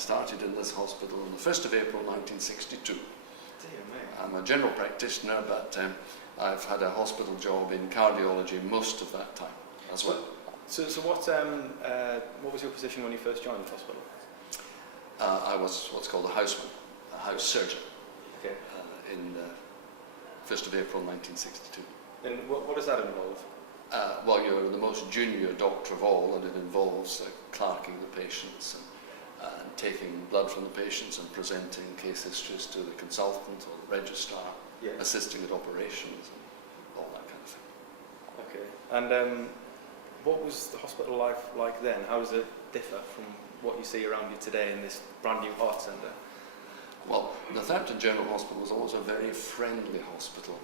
started in this hospital on the 1st of April 1962. Dear me. I'm a general practitioner, but I've had a hospital job in cardiology most of that time as well. So what was your position when you first joined the hospital? I was what's called a houseman, a house surgeon, Okay. in 1st of April 1962. And what does that involve? Well, you're the most junior doctor of all, and it involves clerking the patients and taking blood from the patients and presenting case histories to the consultant or the registrar, Yeah. assisting at operations and all that kind of thing. Okay. And what was the hospital life like then? How does it differ from what you see around you today in this brand new heart centre? Well, Northampton General Hospital was always a very friendly hospital.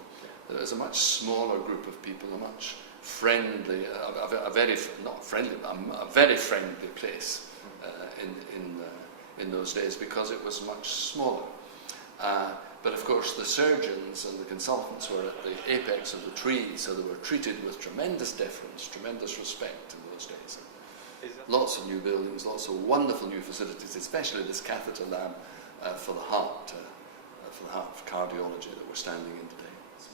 There was a much smaller group of people, a much friendly, a very friendly place in those days, because it was much smaller. But of course the surgeons and the consultants were at the apex of the tree, so they were treated with tremendous deference, tremendous respect in those days. Lots of new buildings, lots of wonderful new facilities, especially this catheter lab for the heart cardiology that we're standing in today.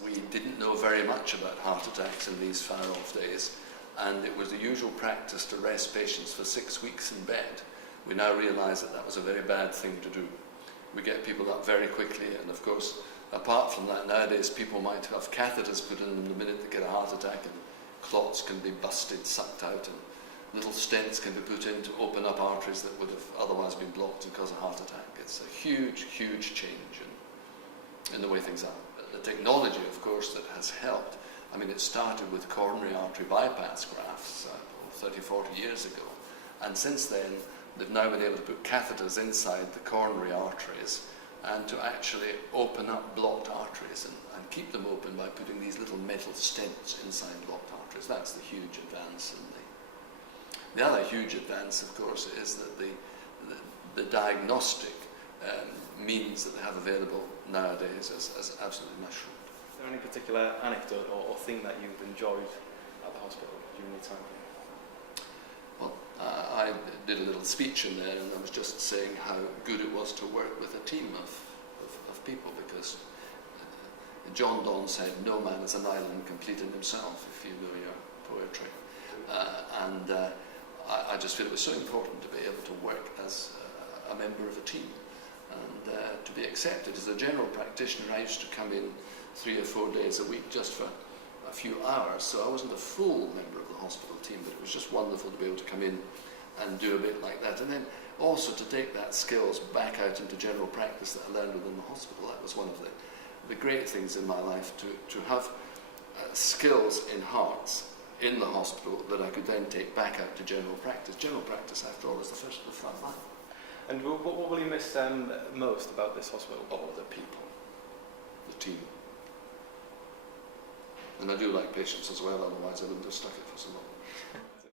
We didn't know very much about heart attacks in these far-off days, and it was the usual practice to rest patients for 6 weeks in bed. We now realise that that was a very bad thing to do. We get people up very quickly, and of course, apart from that, nowadays people might have catheters put in them the minute they get a heart attack, and clots can be busted, sucked out, and little stents can be put in to open up arteries that would have otherwise been blocked and cause a heart attack. It's a huge, huge change in the way things are. The technology, of course, that has helped. I mean, it started with coronary artery bypass grafts 30, 40 years ago, and since then they've now been able to put catheters inside the coronary arteries and to actually open up blocked arteries and keep them open by putting these little metal stents inside blocked arteries. That's the huge advance. The other huge advance, of course, is that the diagnostic means that they have available nowadays has absolutely mushroomed. Is there any particular anecdote or thing that you've enjoyed at the hospital during your time here? Well, I did a little speech in there, and I was just saying how good it was to work with a team of people, because John Donne said, "No man is an island complete in himself," if you know your poetry. I just feel it was so important to be able to work as a member of a team, and to be accepted as a general practitioner. I used to come in 3 or 4 days a week just for a few hours, so I wasn't a full member of the hospital team, but it was just wonderful to be able to come in and do a bit like that, and then also to take that skills back out into general practice that I learned within the hospital. That was one of the great things in my life, to have skills in hearts in the hospital that I could then take back out to general practice. General practice, after all, is the front line. And what will you miss most about this hospital? Oh, the people, the team. And I do like patients as well, otherwise I wouldn't have stuck it for so long.